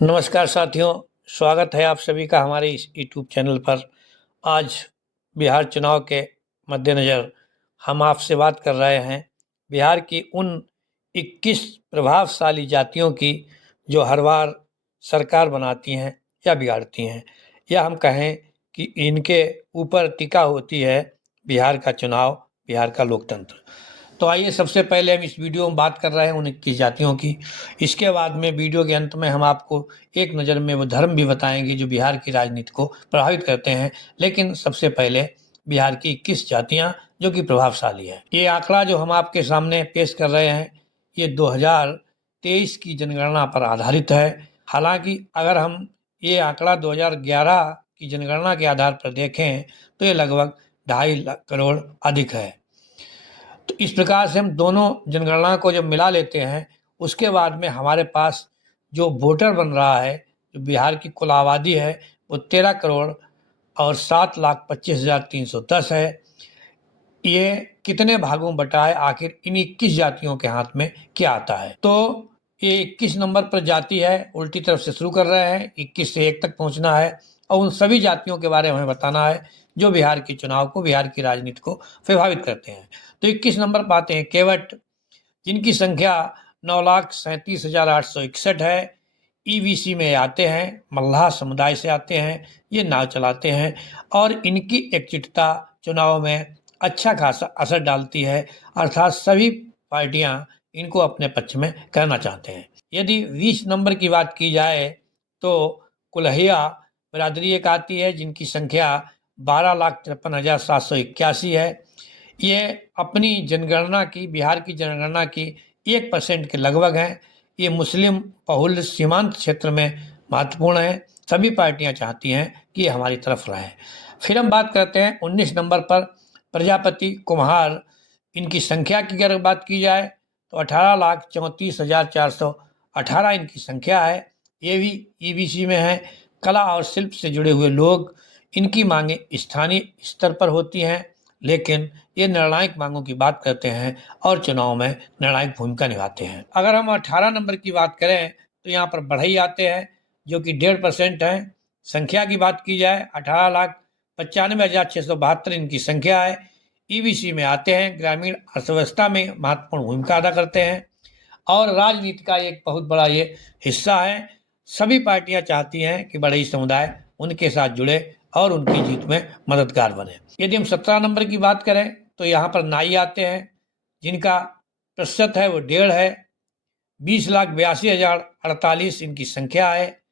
नमस्कार साथियों, स्वागत है आप सभी का हमारे इस यूट्यूब चैनल पर। आज बिहार चुनाव के मद्देनज़र हम आपसे बात कर रहे हैं बिहार की उन 21 प्रभावशाली जातियों की जो हर बार सरकार बनाती हैं या बिगाड़ती हैं, या हम कहें कि इनके ऊपर टिका होती है बिहार का चुनाव, बिहार का लोकतंत्र। तो आइए, सबसे पहले हम इस वीडियो में बात कर रहे हैं उन 21 जातियों की। इसके बाद में वीडियो के अंत में हम आपको एक नज़र में वो धर्म भी बताएंगे जो बिहार की राजनीति को प्रभावित करते हैं। लेकिन सबसे पहले बिहार की 21 जातियां जो कि प्रभावशाली हैं। ये आंकड़ा जो हम आपके सामने पेश कर रहे हैं, ये 2023 की जनगणना पर आधारित है। हालांकि अगर हम ये आंकड़ा 2011 की जनगणना के आधार पर देखें तो ये लगभग 2.5 करोड़ अधिक है। तो इस प्रकार से हम दोनों जनगणना को जब मिला लेते हैं, उसके बाद में हमारे पास जो वोटर बन रहा है, जो बिहार की कुल आबादी है, वो 13 करोड़ और 7,25,310 है। ये कितने भागों में बटा है, आखिर इन 21 जातियों के हाथ में क्या आता है? तो ये 21 नंबर पर जाति है, उल्टी तरफ से शुरू कर रहे हैं, 21 से 1 तक पहुंचना है और उन सभी जातियों के बारे में हमें बताना है जो बिहार के चुनाव को, बिहार की राजनीति को प्रभावित करते हैं। तो 21 नंबर पर आते हैं केवट, जिनकी संख्या 9,37,861 है। ईबीसी में आते हैं, मल्लाह समुदाय से आते हैं, ये नाव चलाते हैं और इनकी एकजुटता चुनाव में अच्छा खासा असर डालती है, अर्थात सभी पार्टियां इनको अपने पक्ष में करना चाहते हैं। यदि 20 नंबर की बात की जाए तो कुल्हिया बिरादरी एक आती है, जिनकी संख्या 12,53,781 है। ये अपनी जनगणना की, बिहार की जनगणना की 1% के लगभग हैं। ये मुस्लिम बहुल सीमांत क्षेत्र में महत्वपूर्ण है। सभी पार्टियां चाहती हैं कि ये हमारी तरफ रहे। फिर हम बात करते हैं 19 नंबर पर प्रजापति कुम्हार। इनकी संख्या की अगर बात की जाए तो 18,34,418 इनकी संख्या है। ये भी ईबीसी में है। कला और शिल्प से जुड़े हुए लोग, इनकी मांगे स्थानीय स्तर पर होती हैं, लेकिन ये निर्णायक मांगों की बात करते हैं और चुनाव में निर्णायक भूमिका निभाते हैं। अगर हम 18 नंबर की बात करें तो यहाँ पर बढ़ई आते हैं, जो कि 1.5% हैं। संख्या की बात की जाए 18,95,672 इनकी संख्या है। ईबीसी में आते हैं, ग्रामीण अर्थव्यवस्था में महत्वपूर्ण भूमिका अदा करते हैं और राजनीति का एक बहुत बड़ा ये हिस्सा है। सभी पार्टियां चाहती हैं कि बढ़ई समुदाय उनके साथ जुड़े और उनकी जीत में मददगार बने। यदि हम 17 नंबर की बात करें तो यहाँ पर नाई आते हैं, जिनका प्रतिशत है वो 1.5 है। 20,82,048 इनकी संख्या है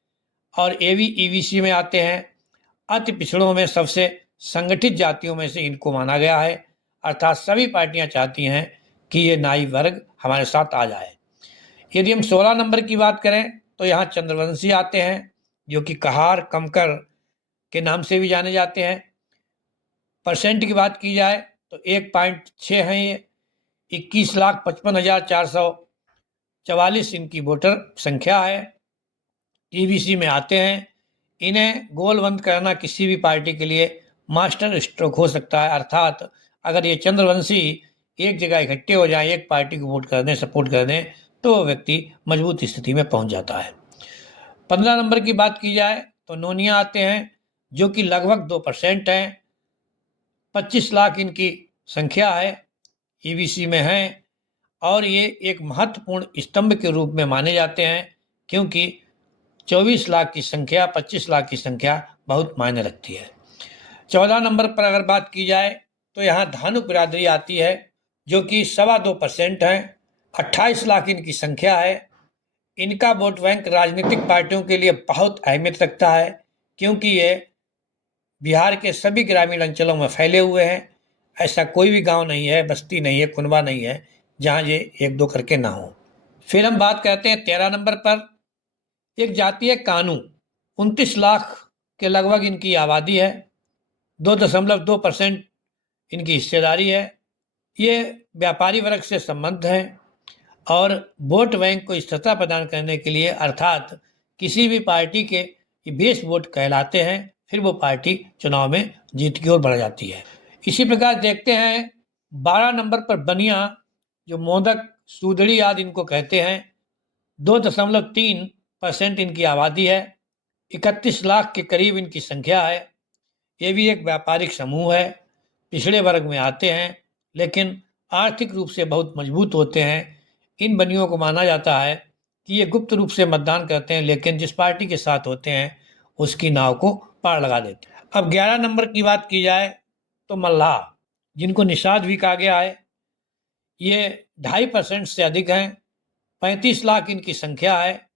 और एवी ईबीसी में आते हैं। अति पिछड़ों में सबसे संगठित जातियों में से इनको माना गया है, अर्थात सभी पार्टियां चाहती हैं कि ये नाई वर्ग हमारे साथ आ जाए। यदि हम 16 नंबर की बात करें तो यहाँ चंद्रवंशी आते हैं, जो कि कहार कमकर के नाम से भी जाने जाते हैं। परसेंट की बात की जाए तो 1.6 हैं ये। 21,55,444 इनकी वोटर संख्या है। ईबीसी में आते हैं। इन्हें गोलबंद करना किसी भी पार्टी के लिए मास्टर स्ट्रोक हो सकता है, अर्थात अगर ये चंद्रवंशी एक जगह इकट्ठे हो जाएं, एक पार्टी को वोट कर दें, सपोर्ट कर दें, तो वो व्यक्ति मजबूत स्थिति में पहुंच जाता है। 15 नंबर की बात की जाए तो नोनिया आते हैं, जो कि लगभग 2% हैं। 25 लाख इनकी संख्या है, ईबीसी में हैं और ये एक महत्वपूर्ण स्तंभ के रूप में माने जाते हैं, क्योंकि 24 लाख की संख्या, 25 लाख की संख्या बहुत मायने रखती है। 14 नंबर पर अगर बात की जाए तो यहाँ धानुक बिरादरी आती है, जो कि 2.25% है। 28 लाख इनकी संख्या है। इनका वोट बैंक राजनीतिक पार्टियों के लिए बहुत अहमियत रखता है, क्योंकि ये बिहार के सभी ग्रामीण अंचलों में फैले हुए हैं। ऐसा कोई भी गांव नहीं है, बस्ती नहीं है, कुनबा नहीं है जहां ये 1-2 करके ना हो। फिर हम बात करते हैं 13 नंबर पर। एक जाति है कानू। 29 लाख के लगभग इनकी आबादी है। 2.2% इनकी हिस्सेदारी है। ये व्यापारी वर्ग से संबद्ध हैं और वोट बैंक को स्थिरता प्रदान करने के लिए, अर्थात किसी भी पार्टी के बेस वोट कहलाते हैं, फिर वो पार्टी चुनाव में जीत की ओर बढ़ जाती है। इसी प्रकार देखते हैं 12 नंबर पर बनिया, जो मोदक सूदड़ी आदि इनको कहते हैं। 2.3 परसेंट इनकी आबादी है। 31 लाख के करीब इनकी संख्या है। ये भी एक व्यापारिक समूह है, पिछड़े वर्ग में आते हैं, लेकिन आर्थिक रूप से बहुत मजबूत होते हैं। इन बनियों को माना जाता है कि ये गुप्त रूप से मतदान करते हैं, लेकिन जिस पार्टी के साथ होते हैं उसकी नाव को पार लगा देते हैं। अब 11 नंबर की बात की जाए तो मल्लाह, जिनको निषाद भी कहा गया है, ये 2.5% से अधिक हैं। 35 लाख इनकी संख्या है।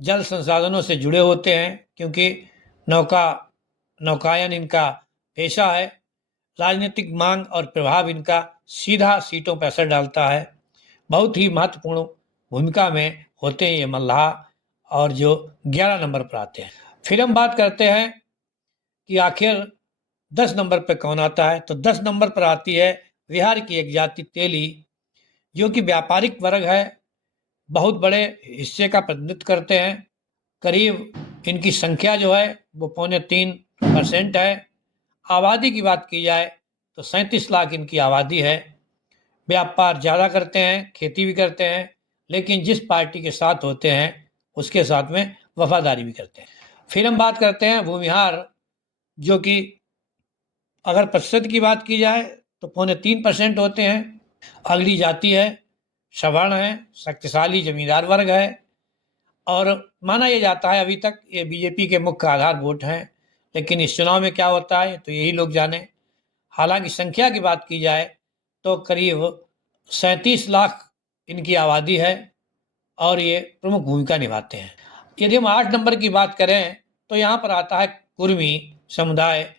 जल संसाधनों से जुड़े होते हैं, क्योंकि नौकायन इनका पेशा है। राजनीतिक मांग और प्रभाव इनका सीधा सीटों पर असर डालता है। बहुत ही महत्वपूर्ण भूमिका में होते हैं ये मल्लाह, और जो 11 नंबर पर आते हैं। फिर हम बात करते हैं कि आखिर 10 नंबर पर कौन आता है। तो 10 नंबर पर आती है बिहार की एक जाति तेली, जो कि व्यापारिक वर्ग है, बहुत बड़े हिस्से का प्रतिनिधित्व करते हैं। करीब इनकी संख्या जो है वो 3.25% है। आबादी की बात की जाए तो 37 लाख इनकी आबादी है। व्यापार ज़्यादा करते हैं, खेती भी करते हैं, लेकिन जिस पार्टी के साथ होते हैं उसके साथ में वफादारी भी करते हैं। फिर हम बात करते हैं भूमिहार, जो कि अगर प्रतिशत की बात की जाए तो 3.25% होते हैं। अगली जाति है, सवर्ण है, शक्तिशाली जमींदार वर्ग है, और माना यह जाता है अभी तक ये बीजेपी के मुख्य आधार वोट हैं। लेकिन इस चुनाव में क्या होता है तो यही लोग जाने। हालांकि संख्या की बात की जाए तो करीब 37 लाख इनकी आबादी है, और ये प्रमुख भूमिका निभाते हैं। यदि हम 8 नंबर की बात करें तो यहाँ पर आता है कुर्मी समुदाय,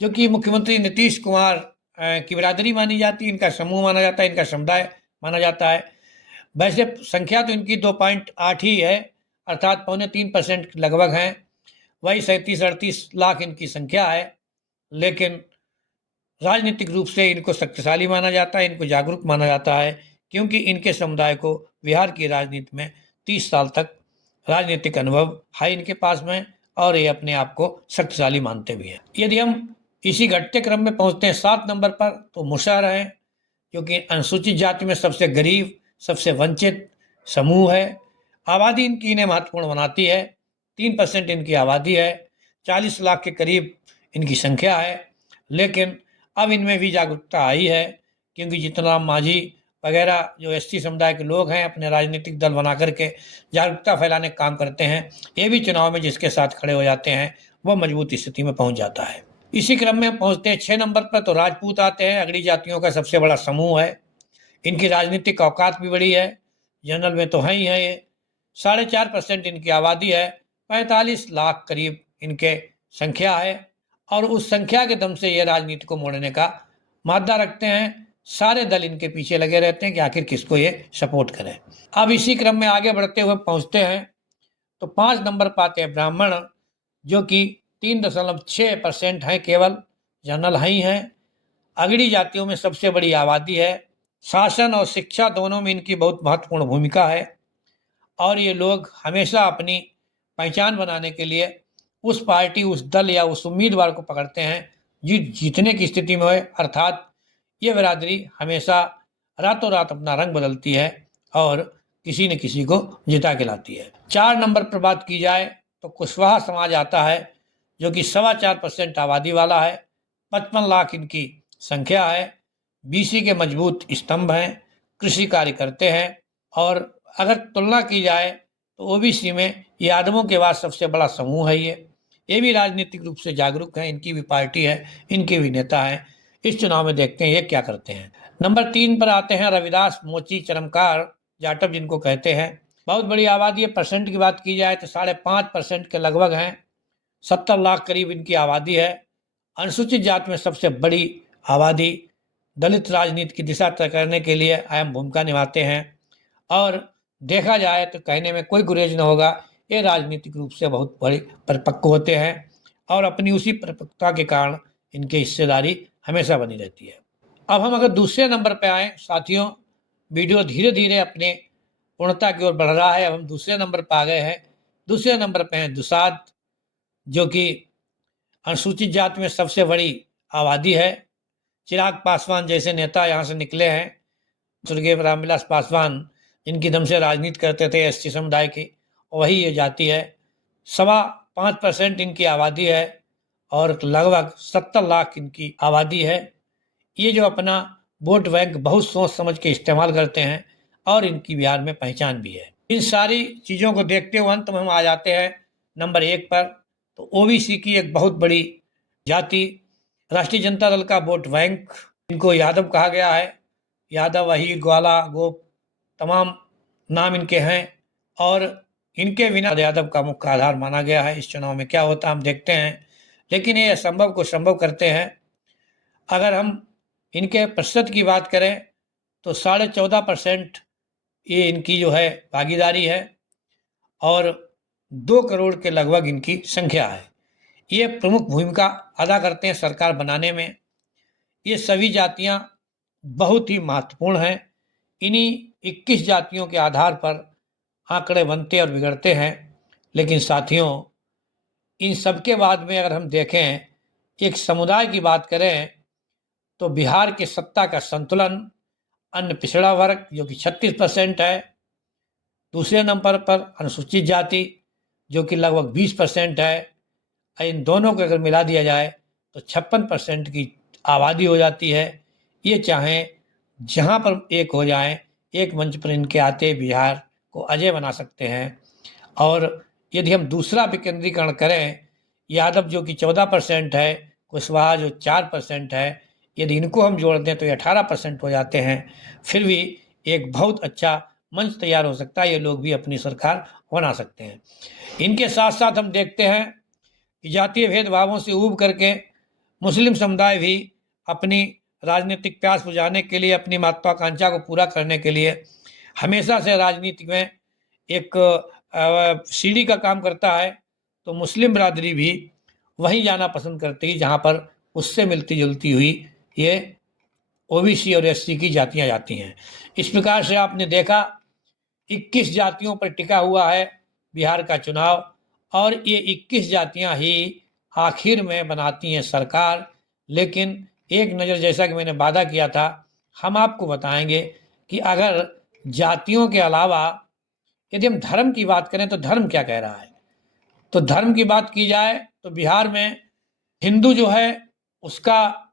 जो कि मुख्यमंत्री नीतीश कुमार की बिरादरी मानी जाती है, इनका समूह माना जाता है, इनका समुदाय माना जाता है। वैसे संख्या तो इनकी 2.8 ही है, अर्थात 3.25% लगभग हैं। वही 37-38 लाख इनकी संख्या है। लेकिन राजनीतिक रूप से इनको शक्तिशाली माना जाता है, इनको जागरूक माना जाता है, क्योंकि इनके समुदाय को बिहार की राजनीति में 30 साल तक राजनीतिक अनुभव है इनके पास में, और ये अपने आप को शक्तिशाली मानते भी हैं। यदि हम इसी घटते क्रम में पहुंचते हैं 7 नंबर पर, तो मुसहर हैं, क्योंकि अनुसूचित जाति में सबसे गरीब, सबसे वंचित समूह है। आबादी इनकी इन्हें महत्वपूर्ण बनाती है। 3% इनकी आबादी है। 40 लाख के करीब इनकी संख्या है। लेकिन अब इनमें भी जागरूकता आई है, क्योंकि जीतनराम मांझी वगैरह जो एसटी समुदाय के लोग हैं अपने राजनीतिक दल बना करके जागरूकता फैलाने का काम करते हैं। ये भी चुनाव में जिसके साथ खड़े हो जाते हैं वो मजबूत स्थिति में पहुंच जाता है। इसी क्रम में पहुंचते हैं 6 नंबर पर, तो राजपूत आते हैं। अगड़ी जातियों का सबसे बड़ा समूह है। इनकी राजनीतिक औकात भी बड़ी है, जनरल में तो है ही है ये। 4.5% इनकी आबादी है। 45 लाख करीब इनके संख्या है, और उस संख्या के दम से ये राजनीति को मोड़ने का मादा रखते हैं। सारे दल इनके पीछे लगे रहते हैं कि आखिर किसको ये सपोर्ट करें। अब इसी क्रम में आगे बढ़ते हुए पहुंचते हैं तो 5 नंबर पाते हैं ब्राह्मण, जो कि 3.6% हैं, केवल जनरल ही हैं। अगड़ी जातियों में सबसे बड़ी आबादी है। शासन और शिक्षा दोनों में इनकी बहुत महत्वपूर्ण भूमिका है, और ये लोग हमेशा अपनी पहचान बनाने के लिए उस पार्टी, उस दल या उस उम्मीदवार को पकड़ते हैं जो जीतने की स्थिति में है। अर्थात ये बिरादरी हमेशा रातों रात अपना रंग बदलती है और किसी न किसी को जिता के लाती है। 4 नंबर पर बात की जाए तो कुशवाहा समाज आता है, जो कि 4.25% आबादी वाला है। 55 लाख इनकी संख्या है। बीसी के मजबूत स्तंभ हैं, कृषि कार्य करते हैं, और अगर तुलना की जाए तो ओबीसी में यादवों के बाद सबसे बड़ा समूह है ये भी राजनीतिक रूप से जागरूक हैं। इनकी भी पार्टी है, इनके भी नेता हैं। इस चुनाव में देखते हैं ये क्या करते हैं। नंबर 3 पर आते हैं रविदास मोची चरमकार जाटव, जिनको कहते हैं। बहुत बड़ी आबादी है। परसेंट की बात की जाए तो 5.5% के लगभग हैं। 70 लाख करीब इनकी आबादी है। अनुसूचित जाति में सबसे बड़ी आबादी, दलित राजनीति की दिशा तय करने के लिए अहम भूमिका निभाते हैं, और देखा जाए तो कहने में कोई गुरेज न होगा, ये राजनीतिक रूप से बहुत बड़े परिपक्व होते हैं, और अपनी उसी परिपक्वता के कारण इनकी हिस्सेदारी हमेशा बनी रहती है। अब हम अगर दूसरे नंबर पर आए साथियों, वीडियो धीरे धीरे अपने पूर्णता की ओर बढ़ रहा है। अब हम दूसरे नंबर पर आ गए हैं। दूसरे नंबर पर हैं दुसाध, जो कि अनुसूचित जाति में सबसे बड़ी आबादी है। चिराग पासवान जैसे नेता यहाँ से निकले हैं। स्वर्गीय रामविलास पासवान, जिनकी दम से राजनीति करते थे एसटी समुदाय की, वही ये जाति है। 5.25% इनकी आबादी है और लगभग 70 लाख इनकी आबादी है। ये जो अपना वोट बैंक बहुत सोच समझ के इस्तेमाल करते हैं और इनकी बिहार में पहचान भी है। इन सारी चीज़ों को देखते हुए अंत में हम आ जाते हैं नंबर 1 पर। तो ओबीसी की एक बहुत बड़ी जाति, राष्ट्रीय जनता दल का वोट बैंक, इनको यादव कहा गया है। यादव, अहीर, ग्वाला, गोप तमाम नाम इनके हैं और इनके बिना यादव का मुख्य आधार माना गया है। इस चुनाव में क्या होता हम देखते हैं, लेकिन ये असंभव को संभव करते हैं। अगर हम इनके प्रतिशत की बात करें तो 14.5% ये इनकी जो है भागीदारी है और 2 करोड़ के लगभग इनकी संख्या है। ये प्रमुख भूमिका अदा करते हैं सरकार बनाने में। ये सभी जातियां बहुत ही महत्वपूर्ण हैं। इन्हीं 21 जातियों के आधार पर आंकड़े बनते और बिगड़ते हैं। लेकिन साथियों, इन सबके बाद में अगर हम देखें, एक समुदाय की बात करें तो बिहार के सत्ता का संतुलन, अन्य पिछड़ा वर्ग जो कि 36% है, दूसरे नंबर पर अनुसूचित जाति जो कि लगभग 20% है। इन दोनों को अगर मिला दिया जाए तो 56% की आबादी हो जाती है। ये चाहें जहाँ पर एक हो जाएं, एक मंच पर इनके आते बिहार को अजय बना सकते हैं। और यदि हम दूसरा विकेंद्रीकरण करें, यादव जो कि 14% है, कुशवाहा जो 4% है, यदि इनको हम जोड़ दें तो ये 18% हो जाते हैं। फिर भी एक बहुत अच्छा मंच तैयार हो सकता है, ये लोग भी अपनी सरकार बना सकते हैं। इनके साथ साथ हम देखते हैं कि जातीय भेदभावों से ऊब करके मुस्लिम समुदाय भी अपनी राजनीतिक प्यास बुझाने के लिए, अपनी महत्वाकांक्षा को पूरा करने के लिए हमेशा से राजनीति में एक सीढ़ी का काम करता है। तो मुस्लिम बिरादरी भी वहीं जाना पसंद करती है जहाँ पर उससे मिलती जुलती हुई ये ओबीसी और एससी की जातियाँ जाती हैं। इस प्रकार से आपने देखा 21 जातियों पर टिका हुआ है बिहार का चुनाव और ये 21 जातियां ही आखिर में बनाती हैं सरकार। लेकिन एक नज़र, जैसा कि मैंने वादा किया था, हम आपको बताएंगे कि अगर जातियों के अलावा यदि हम धर्म की बात करें तो धर्म क्या कह रहा है। तो धर्म की बात की जाए तो बिहार में हिंदू जो है उसका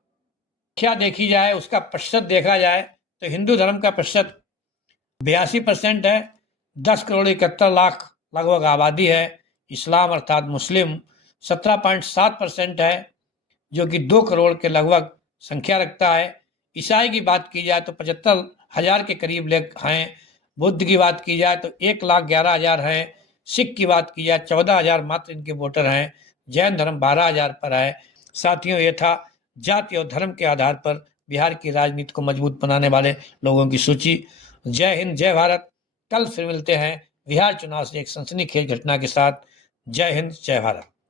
क्या देखी जाए, उसका प्रतिशत देखा जाए तो हिंदू धर्म का प्रतिशत 82% है। 10 करोड़ 71 लाख लगभग आबादी है। इस्लाम अर्थात मुस्लिम 17.7% है जो कि 2 करोड़ के लगभग संख्या रखता है। ईसाई की बात की जाए तो 75,000 के करीब लोग हैं। बुद्ध की बात की जाए तो 1,11,000 हैं। सिख की बात की जाए 14,000 मात्र इनके वोटर हैं। जैन धर्म 12,000 पर है। साथियों, ये था जाति और धर्म के आधार पर बिहार की राजनीति को मजबूत बनाने वाले लोगों की सूची। जय हिंद, जय भारत। कल फिर मिलते हैं बिहार चुनाव से एक सनसनीखेज घटना के साथ। जय हिंद, जय भारत।